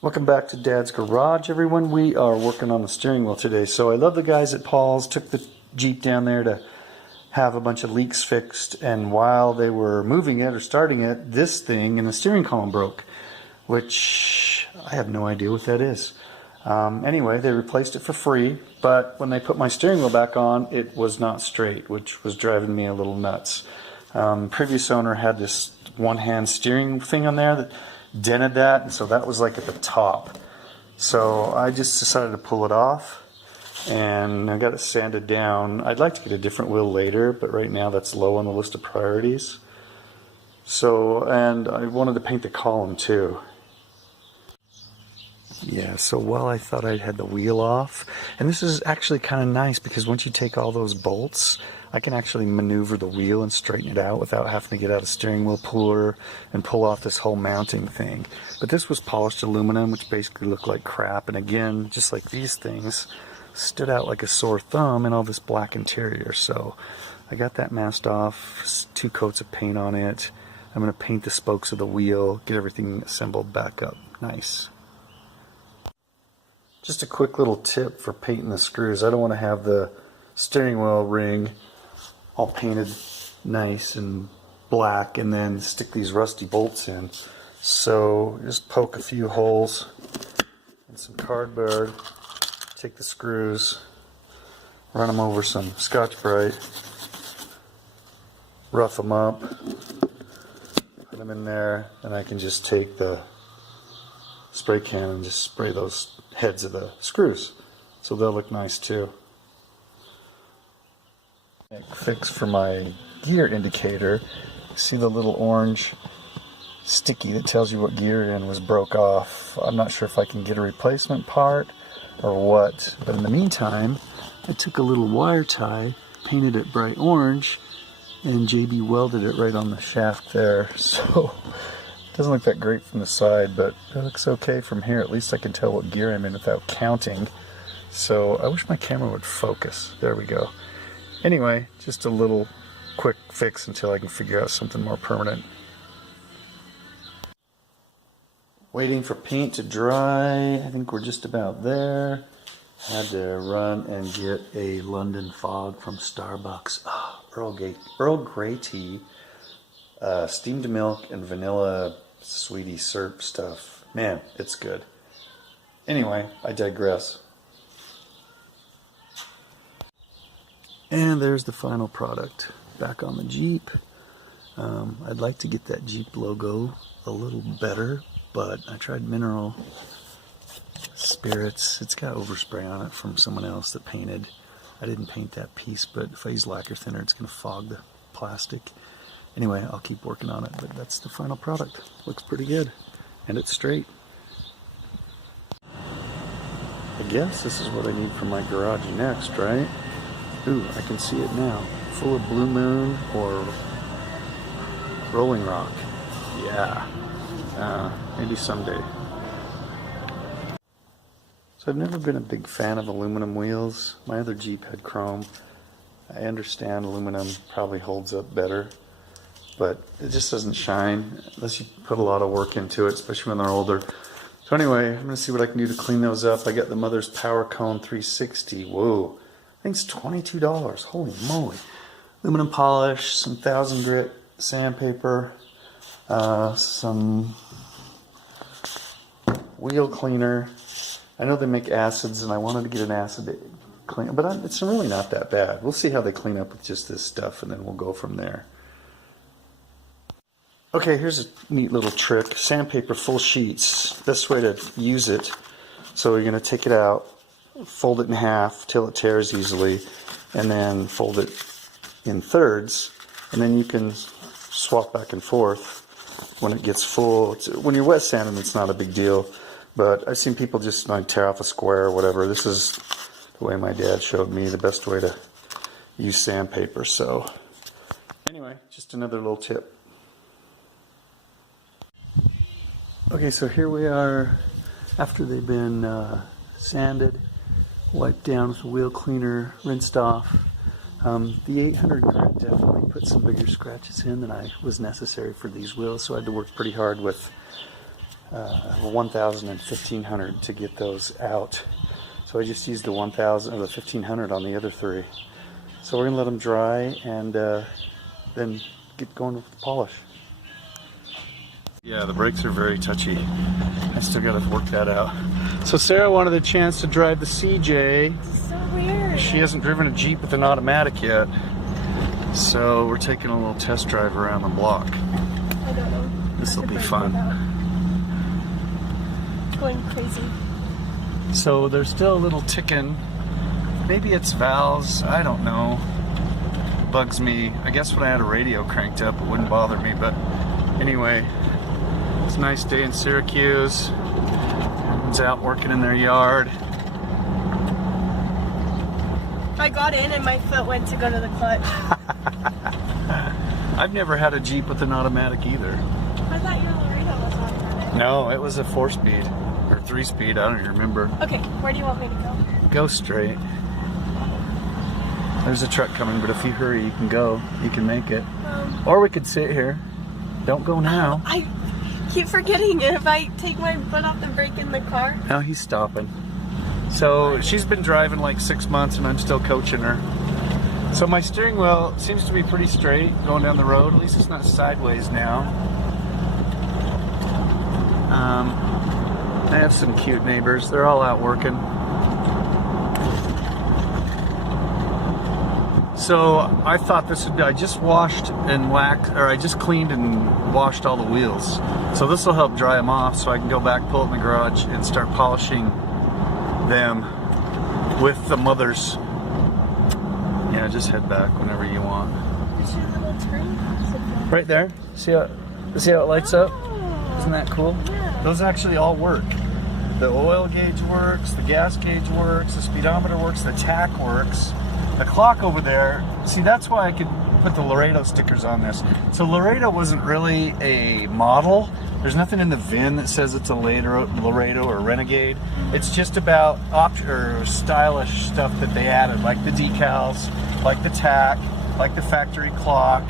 Welcome back to Dad's Garage, everyone. We are working on the steering wheel today. So I love the guys at Paul's, took the Jeep down there to have a bunch of leaks fixed, and while they were moving it or starting it, this thing in the steering column broke, which I have no idea what that is. Anyway, they replaced it for free, but when they put my steering wheel back on, it was not straight, which was driving me a little nuts. Previous owner had this one-hand steering thing on there that dented that, and so that was like at the top. So I just decided to pull it off, and I got it sanded down. I'd like to get a different wheel later, but right now that's low on the list of priorities. So, and I wanted to paint the column too. Yeah, so while I thought I had the wheel off, and this is actually kind of nice because once you take all those bolts, I can actually maneuver the wheel and straighten it out without having to get out a steering wheel puller and pull off this whole mounting thing. But this was polished aluminum, which basically looked like crap, and again, just like these things, stood out like a sore thumb in all this black interior. So I got that masked off, 2 coats of paint on it. I'm going to paint the spokes of the wheel, get everything assembled back up nice. Just a quick little tip for painting the screws. I don't want to have the steering wheel ring all painted nice and black and then stick these rusty bolts in. So just poke a few holes in some cardboard, take the screws, run them over some Scotch-Brite, rough them up, put them in there, and I can just take the spray can and just spray those heads of the screws, so they'll look nice too. Fix for my gear indicator. See the little orange sticky that tells you what gear you're in was broke off. I'm not sure if I can get a replacement part or what, but in the meantime I took a little wire tie, painted it bright orange, and JB welded it right on the shaft there. So doesn't look that great from the side, but it looks okay from here. At least I can tell what gear I'm in without counting. So I wish my camera would focus. There we go. Anyway, just a little quick fix until I can figure out something more permanent. Waiting for paint to dry. I think we're just about there. Had to run and get a London Fog from Starbucks. Oh, Earl Grey tea, steamed milk, and vanilla sweetie syrup stuff. Man, it's good. Anyway, I digress. And there's the final product back on the Jeep. I'd like to get that Jeep logo a little better, but I tried Mineral Spirits. It's got overspray on it from someone else that painted. I didn't paint that piece, but if I use lacquer thinner, it's going to fog the plastic. Anyway, I'll keep working on it, but that's the final product. Looks pretty good, and it's straight. I guess this is what I need for my garage next, right? Ooh, I can see it now. Full of Blue Moon or Rolling Rock. Yeah, maybe someday. So I've never been a big fan of aluminum wheels. My other Jeep had chrome. I understand aluminum probably holds up better, but it just doesn't shine unless you put a lot of work into it, especially when they're older. So anyway, I'm going to see what I can do to clean those up. I got the Mother's Power Cone 360. Whoa, I think it's $22. Holy moly. Aluminum polish, some 1000 grit sandpaper, some wheel cleaner. I know they make acids, and I wanted to get an acid clean, but it's really not that bad. We'll see how they clean up with just this stuff, and then we'll go from there. Okay, here's a neat little trick. Sandpaper full sheets. Best way to use it. So you're going to take it out, fold it in half till it tears easily, and then fold it in thirds, and then you can swap back and forth when it gets full. When you're wet sanding, it's not a big deal, but I've seen people just tear off a square or whatever. This is the way my dad showed me the best way to use sandpaper. So anyway, just another little tip. Okay, so here we are after they've been sanded, wiped down with a wheel cleaner, rinsed off. The 800 grit definitely put some bigger scratches in than was necessary for these wheels, so I had to work pretty hard with a 1000 and 1500 to get those out. So I just used the 1000 or the 1500 on the other three. So we're gonna let them dry and then get going with the polish. Yeah, the brakes are very touchy. I still gotta work that out. So Sarah wanted a chance to drive the CJ. So weird. She hasn't driven a Jeep with an automatic yet. So we're taking a little test drive around the block. I don't know. This will be fun. Going crazy. So there's still a little ticking. Maybe it's valves, I don't know. Bugs me. I guess when I had a radio cranked up it wouldn't bother me, but anyway, it's a nice day in Syracuse. Everyone's out working in their yard. I got in and my foot went to go to the clutch. I've never had a Jeep with an automatic either. I thought your Laredo was automatic. No, it was a 4-speed or 3-speed, I don't even remember. Okay, where do you want me to go? Go straight. There's a truck coming, but if you hurry, you can go. You can make it. Or we could sit here. Don't go now. I keep forgetting if I take my foot off the brake in the car. Now he's stopping. So she's been driving like 6 months and I'm still coaching her. So my steering wheel seems to be pretty straight going down the road. At least it's not sideways now. I have some cute neighbors. They're all out working. So I thought this would, I just washed and waxed, or I just cleaned and washed all the wheels. So this will help dry them off so I can go back, pull it in the garage and start polishing them with the mothers. Yeah, just head back whenever you want. Is your little turn? Right there. See how it lights up? Isn't that cool? Yeah. Those actually all work. The oil gauge works, the gas gauge works, the speedometer works, the tach works. The clock over there, see, that's why I could put the Laredo stickers on this. So Laredo wasn't really a model. There's nothing in the VIN that says it's a Laredo or Renegade. It's just about stylish stuff that they added, like the decals, like the tach, like the factory clock,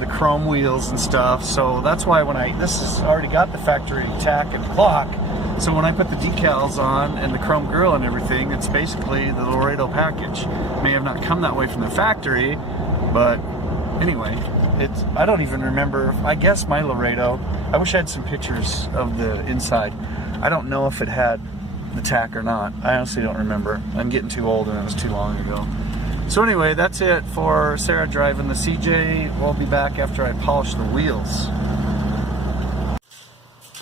the chrome wheels and stuff. So that's why this has already got the factory tach and clock. So when I put the decals on and the chrome grille and everything, it's basically the Laredo package. It may have not come that way from the factory, but anyway, I don't even remember. I guess my Laredo, I wish I had some pictures of the inside. I don't know if it had the tach or not. I honestly don't remember. I'm getting too old and it was too long ago. So anyway, that's it for Sarah driving the CJ. We'll be back after I polish the wheels.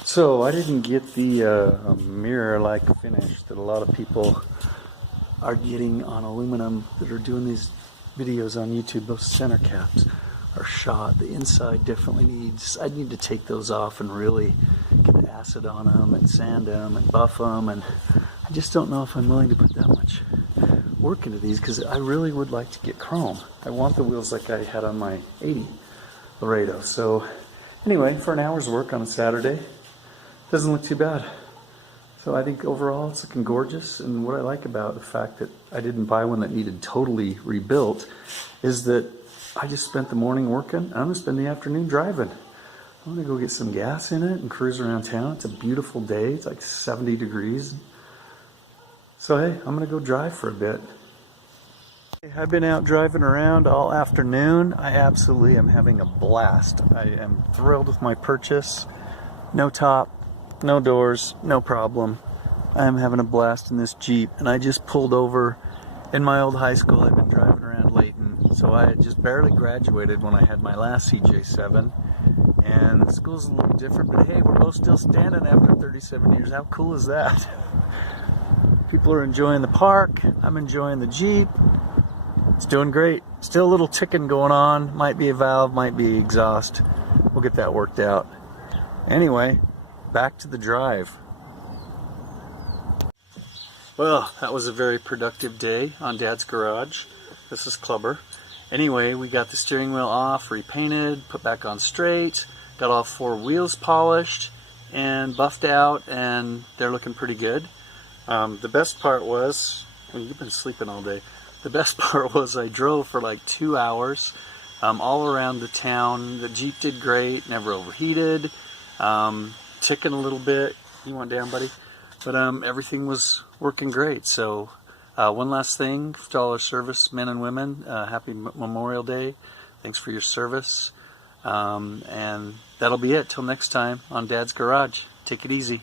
So I didn't get the mirror-like finish that a lot of people are getting on aluminum that are doing these videos on YouTube. Those center caps are shot. The inside definitely needs, I need to take those off and really get acid on them and sand them and buff them, and I just don't know if I'm willing to put that much work into these because I really would like to get chrome. I want the wheels like I had on my 80 Laredo. So anyway, for an hour's work on a Saturday, doesn't look too bad. So I think overall it's looking gorgeous, and what I like about the fact that I didn't buy one that needed totally rebuilt is that I just spent the morning working and I'm gonna spend the afternoon driving. I'm gonna go get some gas in it and cruise around town. It's a beautiful day, it's like 70 degrees. So hey, I'm gonna go drive for a bit. I've been out driving around all afternoon. I absolutely am having a blast. I am thrilled with my purchase. No top, no doors, no problem. I'm having a blast in this Jeep, and I just pulled over in my old high school. I've been driving around Layton, so I had just barely graduated when I had my last CJ7, and the school's a little different, but hey, we're both still standing after 37 years. How cool is that? People are enjoying the park. I'm enjoying the Jeep. It's doing great. Still a little ticking going on. Might be a valve, might be exhaust. We'll get that worked out. Anyway, back to the drive. Well, that was a very productive day on Dad's garage. This is Clubber. Anyway, we got the steering wheel off, repainted, put back on straight, got all 4 wheels polished and buffed out, and they're looking pretty good. The best part was, well, you've been sleeping all day. The best part was I drove for like 2 hours all around the town. The Jeep did great, never overheated. ticking a little bit. You want down, buddy? But everything was working great. So one last thing to all our service men and women, happy Memorial Day. Thanks for your service. And that'll be it till next time on Dad's Garage. Take it easy.